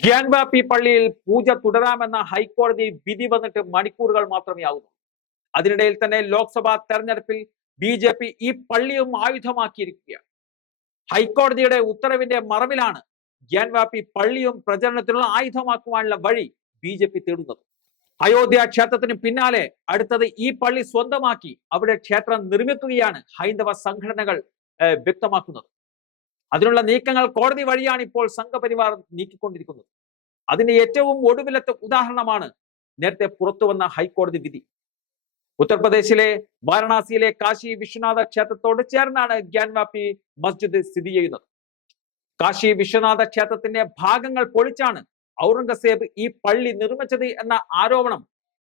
ഗ്യാൻവാപ്പി പള്ളിയിൽ പൂജ തുടരാമെന്ന ഹൈക്കോടതി വിധി വന്നിട്ട് മണിക്കൂറുകൾ മാത്രമേ ആകുന്നു അതിനിടയിൽ തന്നെ ലോക്സഭാ തെരഞ്ഞെടുപ്പിൽ ബി ജെ പി ഈ പള്ളിയും ആയുധമാക്കിയിരിക്കുകയാണ്. ഹൈക്കോടതിയുടെ ഉത്തരവിന്റെ മറവിലാണ് ഗ്യാൻവാപ്പി പള്ളിയും പ്രചരണത്തിനുള്ള ആയുധമാക്കുവാനുള്ള വഴി ബി ജെ പി തേടുന്നത്. അയോധ്യ ക്ഷേത്രത്തിന് പിന്നാലെ അടുത്തത് ഈ പള്ളി സ്വന്തമാക്കി അവിടെ ക്ഷേത്രം നിർമ്മിക്കുകയാണ് ഹൈന്ദവ സംഘടനകൾ വ്യക്തമാക്കുന്നത്. അതിനുള്ള നീക്കങ്ങൾ കോടതി വഴിയാണ് ഇപ്പോൾ സംഘപരിവാർ നീക്കിക്കൊണ്ടിരിക്കുന്നത്. അതിന്റെ ഏറ്റവും ഒടുവിലത്തെ ഉദാഹരണമാണ് നേരത്തെ പുറത്തു വന്ന ഹൈക്കോടതി വിധി. ഉത്തർപ്രദേശിലെ വാരണാസിയിലെ കാശി വിശ്വനാഥ ക്ഷേത്രത്തോട് ചേർന്നാണ് ഗ്യാൻവാപ്പി മസ്ജിദ് സ്ഥിതി ചെയ്യുന്നത്. കാശി വിശ്വനാഥ ക്ഷേത്രത്തിന്റെ ഭാഗങ്ങൾ പൊളിച്ചാണ് ഔറംഗസേബ് ഈ പള്ളി നിർമ്മിച്ചത് എന്ന ആരോപണം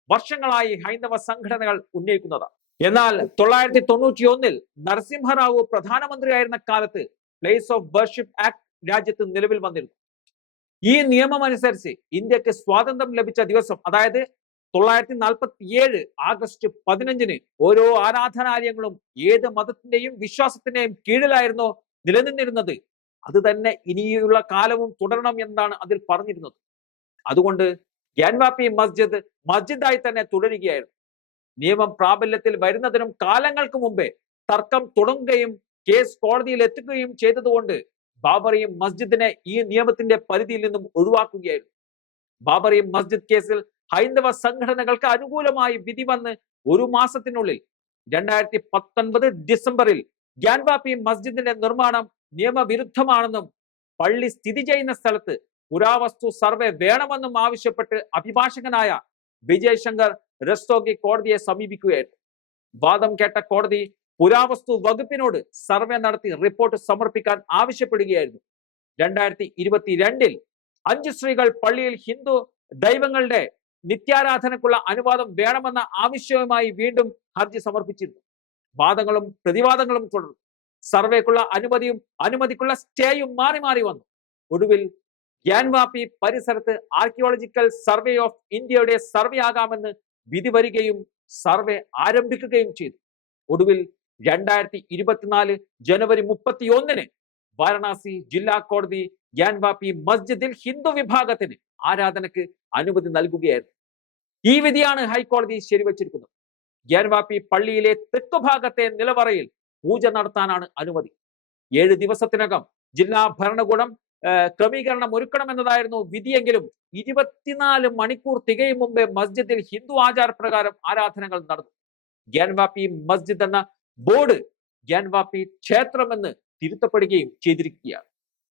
വർഷങ്ങളായി ഹൈന്ദവ സംഘടനകൾ ഉന്നയിക്കുന്നതാണ്. എന്നാൽ തൊള്ളായിരത്തി തൊണ്ണൂറ്റി ഒന്നിൽ നരസിംഹറാവു പ്രധാനമന്ത്രിയായിരുന്ന കാലത്ത് പ്ലേസ് ഓഫ് വർഷിപ്പ് ആക്ട് രാജ്യത്ത് നിലവിൽ വന്നിരുന്നു. ഈ നിയമം അനുസരിച്ച് ഇന്ത്യയ്ക്ക് സ്വാതന്ത്ര്യം ലഭിച്ച ദിവസം അതായത് തൊള്ളായിരത്തി നാൽപ്പത്തി ഏഴ് ആഗസ്റ്റ് പതിനഞ്ചിന് ഓരോ ആരാധനാലയങ്ങളും ഏത് മതത്തിന്റെയും വിശ്വാസത്തിന്റെയും കീഴിലായിരുന്നു നിലനിന്നിരുന്നത്. അത് തന്നെ ഇനിയുള്ള കാലവും തുടരണം എന്നാണ് അതിൽ പറഞ്ഞിരുന്നത്. അതുകൊണ്ട് ഗ്യാൻവാപ്പി മസ്ജിദ് മസ്ജിദായി തന്നെ തുടരുകയായിരുന്നു. നിയമം പ്രാബല്യത്തിൽ വരുന്നതിനും കാലങ്ങൾക്ക് മുമ്പേ തർക്കം തുടങ്ങുകയും കേസ് കോടതിയിൽ എത്തുകയും ചെയ്തതുകൊണ്ട് ബാബറിയും മസ്ജിദിനെ ഈ നിയമത്തിന്റെ പരിധിയിൽ നിന്നും ഒഴിവാക്കുകയായിരുന്നു. ബാബറിയും മസ്ജിദ് കേസിൽ ഹൈന്ദവ സംഘടനകൾക്ക് അനുകൂലമായി വിധി വന്ന് ഒരു മാസത്തിനുള്ളിൽ രണ്ടായിരത്തി പത്തൊൻപത് ഡിസംബറിൽ ഗ്യാൻവാപ്പി മസ്ജിദിന്റെ നിർമ്മാണം നിയമവിരുദ്ധമാണെന്നും പള്ളി സ്ഥിതി ചെയ്യുന്ന സ്ഥലത്ത് പുരാവസ്തു സർവേ വേണമെന്നും ആവശ്യപ്പെട്ട് അഭിഭാഷകനായ വിജയ് ശങ്കർ രസ്റ്റോഗി കോടതിയെ സമീപിക്കുകയായിരുന്നു. വാദം കേട്ട കോടതി പുരാവസ്തു വകുപ്പിനോട് സർവേ നടത്തി റിപ്പോർട്ട് സമർപ്പിക്കാൻ ആവശ്യപ്പെടുകയായിരുന്നു. രണ്ടായിരത്തി ഇരുപത്തിരണ്ടിൽ അഞ്ച് സ്ത്രീകൾ പള്ളിയിൽ ഹിന്ദു ദൈവങ്ങളുടെ നിത്യാരാധനക്കുള്ള അനുവാദം വേണമെന്ന ആവശ്യവുമായി വീണ്ടും ഹർജി സമർപ്പിച്ചിരുന്നു. വാദങ്ങളും പ്രതിവാദങ്ങളും തുടർന്നു. സർവേക്കുള്ള അനുമതിയും അനുമതിക്കുള്ള സ്റ്റേയും മാറി മാറി വന്നു. ഒടുവിൽ ഗ്യാൻവാപ്പി പരിസരത്ത് ആർക്കിയോളജിക്കൽ സർവേ ഓഫ് ഇന്ത്യയുടെ സർവേ ആകാമെന്ന് വിധി വരികയും സർവേ ആരംഭിക്കുകയും ചെയ്തു. ഒടുവിൽ രണ്ടായിരത്തി ഇരുപത്തിനാല് ജനുവരി മുപ്പത്തി ഒന്നിന് വാരണാസി ജില്ലാ കോടതി ഗ്യാൻവാപ്പി മസ്ജിദിൽ ഹിന്ദു വിഭാഗത്തിന് ആരാധനക്ക് അനുമതി നൽകുകയായിരുന്നു. ഈ വിധിയാണ് ഹൈക്കോടതി ശരിവച്ചിരിക്കുന്നത്. ഗ്യാൻവാപ്പി പള്ളിയിലെ തെക്കു ഭാഗത്തെ നിലവറയിൽ പൂജ നടത്താനാണ് അനുമതി. ഏഴ് ദിവസത്തിനകം ജില്ലാ ഭരണകൂടം ക്രമീകരണം ഒരുക്കണമെന്നതായിരുന്നു വിധിയെങ്കിലും ഇരുപത്തിനാല് മണിക്കൂർ തികയും മുമ്പേ മസ്ജിദിൽ ഹിന്ദു ആചാരപ്രകാരം ആരാധനകൾ നടന്നു. ഗ്യാൻവാപ്പി മസ്ജിദ് എന്ന ബോർഡ് ഗ്യാൻവാപ്പി ക്ഷേത്രമെന്ന് തിരുത്തപ്പെടുകയും ചെയ്തിരിക്കുകയാണ്.